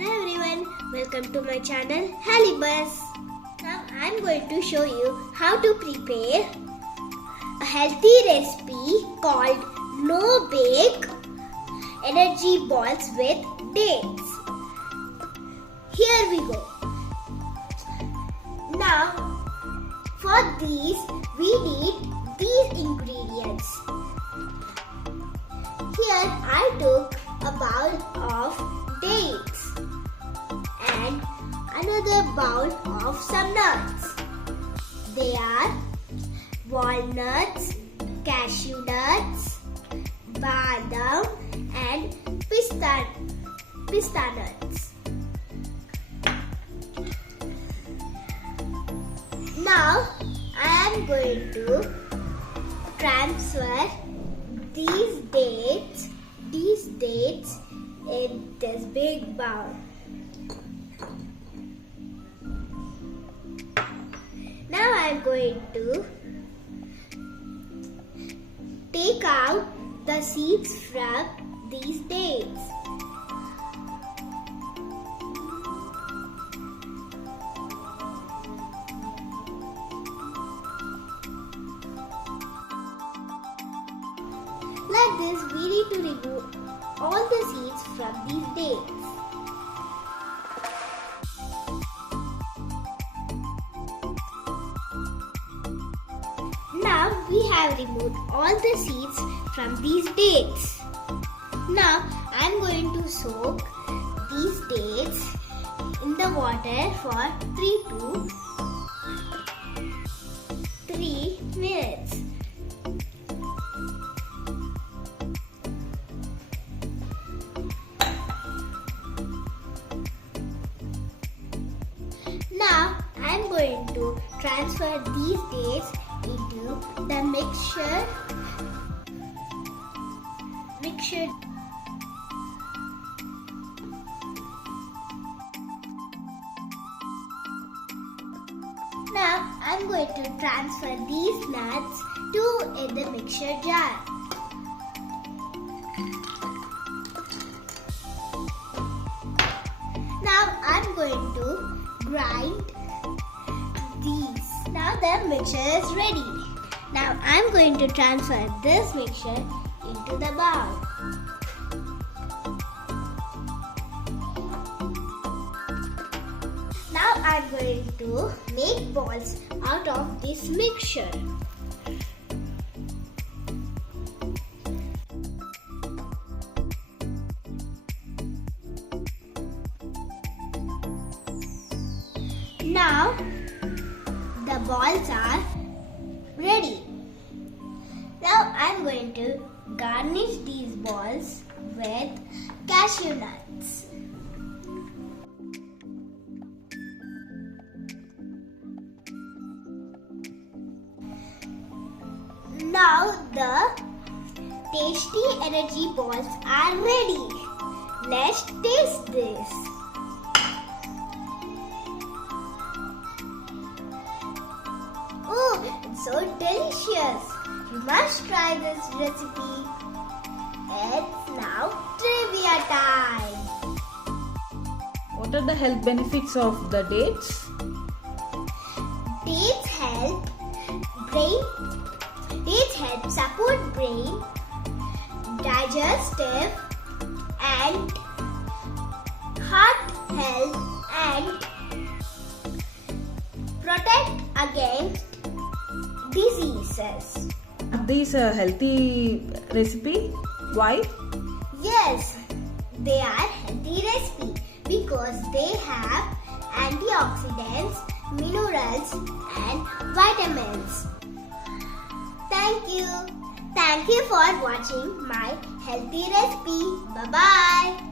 Hello everyone, welcome to my channel Halley. Now I am going to show you how to prepare a healthy recipe called no bake energy balls with dates. Here we go. Now for these we need these ingredients. Here I took a bowl of dates and another bowl of some nuts. They are walnuts, cashew nuts, badam and pista nuts. Now I am going to transfer these dates in this big bowl. Now I am going to take out the seeds from these dates. Like this, we need to remove all the seeds from these dates. Now we have removed all the seeds from these dates. Now I am going to soak these dates in the water for 3 minutes. Now I am going to transfer these dates into the mixture. Now I am going to transfer these nuts in the mixture jar. Now I am going to grind these. Now the mixture is ready. Now I am going to transfer this mixture into the bowl. Now I am going to make balls out of this mixture. Now the balls are ready. Now I am going to garnish these balls with cashew nuts. Now the tasty energy balls are ready. Let's taste this. Oh, it's so delicious. You must try this recipe. It's now trivia time. What are the health benefits of the dates? Dates help support brain, digestive and heart health and protect against diseases. Are these a healthy recipe? Why? Yes, they are healthy recipe because they have antioxidants, minerals and vitamins. Thank you for watching my healthy recipe. Bye bye.